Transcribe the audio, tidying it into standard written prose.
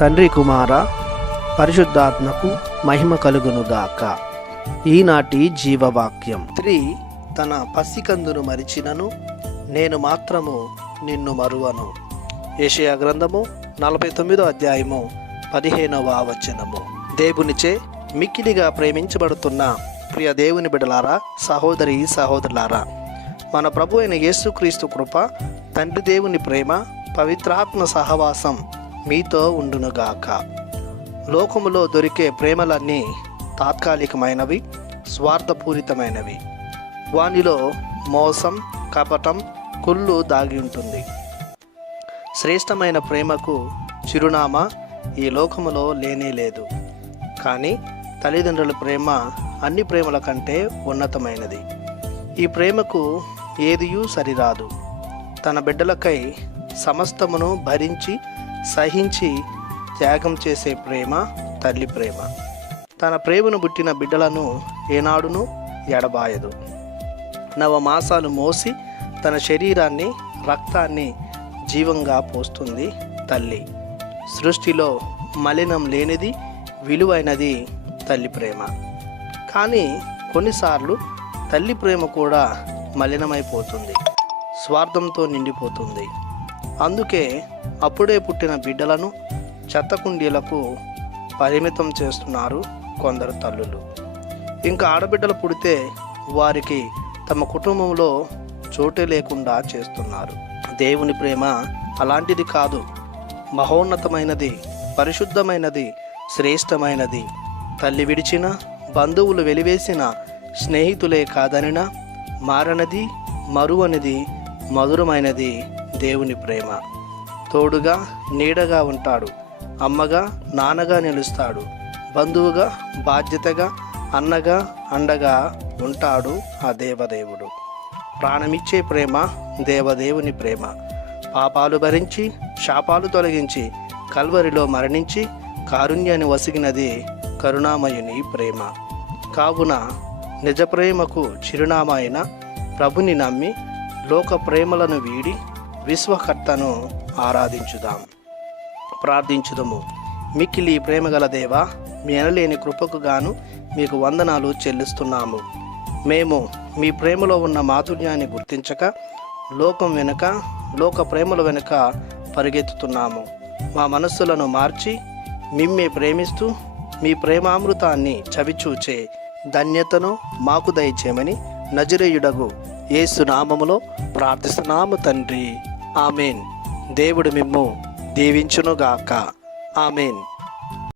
తండ్రి కుమార పరిశుద్ధాత్మకు మహిమ కలుగునుగాక. ఈనాటి జీవవాక్యం. స్త్రీ తన పసికందును మరిచినను నేను మాత్రము నిన్ను మరువను. యెషయా గ్రంథము 49వ అధ్యాయము 15వ వచనము. దేవునిచే మిక్కిలిగా ప్రేమించబడుతున్న ప్రియ దేవుని బిడ్డలారా, సహోదరి సహోదరులారా, మన ప్రభు అయిన యేసుక్రీస్తు కృప, తండ్రి దేవుని ప్రేమ, పవిత్రాత్మ సహవాసం మీతో ఉండునుగాక. లోకములో దొరికే ప్రేమలన్నీ తాత్కాలికమైనవి, స్వార్థపూరితమైనవి. వానిలో మోసం, కపటం, కుళ్ళు దాగి ఉంటుంది. శ్రేష్టమైన ప్రేమకు చిరునామా ఈ లోకములో లేనే లేదు. కానీ తల్లిదండ్రుల ప్రేమ అన్ని ప్రేమల కంటే ఉన్నతమైనది. ఈ ప్రేమకు ఏదియూ సరిరాదు. తన బిడ్డలకై సమస్తమును భరించి సహించి త్యాగం చేసే ప్రేమ తల్లి ప్రేమ. తన ప్రేమను పుట్టిన బిడ్డలను ఏనాడును ఎడబాయదు. నవమాసాలు మోసి తన శరీరాన్ని, రక్తాన్ని జీవంగా పోస్తుంది తల్లి. సృష్టిలో మలినం లేనిది, విలువైనది తల్లి ప్రేమ. కానీ కొన్నిసార్లు తల్లి ప్రేమ కూడా మలినమైపోతుంది, స్వార్థంతో నిండిపోతుంది. అందుకే అప్పుడే పుట్టిన బిడ్డలను చెత్తకుండీలకు పరిమితం చేస్తున్నారు కొందరు తల్లులు. ఇంకా ఆడబిడ్డలు పుడితే వారికి తమ కుటుంబంలో చోటే లేకుండా చేస్తున్నారు. దేవుని ప్రేమ అలాంటిది కాదు. మహోన్నతమైనది, పరిశుద్ధమైనది, శ్రేష్టమైనది. తల్లి విడిచిన, బంధువులు వెలివేసిన, స్నేహితులే కాదనినా మారనది, మరువనిది, మధురమైనది దేవుని ప్రేమ. తోడుగా, నీడగా ఉంటాడు. అమ్మగా, నాన్నగా నిలుస్తాడు. బంధువుగా, బాధ్యతగా, అన్నగా, అండగా ఉంటాడు ఆ దేవదేవుడు. ప్రాణమిచ్చే ప్రేమ దేవదేవుని ప్రేమ. పాపాలు భరించి, శాపాలు తొలగించి, కల్వరిలో మరణించి కారుణ్యాన్ని వసిగినది కరుణామయుని ప్రేమ. కావున నిజ ప్రేమకు చిరునామా అయిన ప్రభుని నమ్మి లోక ప్రేమలను వీడి విశ్వకర్తను ఆరాధించుదాం, ప్రార్థించుదము. మిక్కిలి ప్రేమగల దేవా, మీ ఎనలేని కృపకు గాను మీకు వందనాలు చెల్లిస్తున్నాము. మేము మీ ప్రేమలో ఉన్న మాధుర్యాన్ని గుర్తించక లోక ప్రేమల వెనుక పరిగెత్తుతున్నాము. మా మనస్సులను మార్చి మిమ్మే ప్రేమిస్తూ మీ ప్రేమామృతాన్ని చవిచూచే ధన్యతను మాకు దయచేయమని నజరేయుడగు యేసు నామములో ప్రార్థిస్తున్నాము తండ్రి. ఆమెన్. దేవుడు మిమ్ము దీవించునుగాక. ఆమెన్.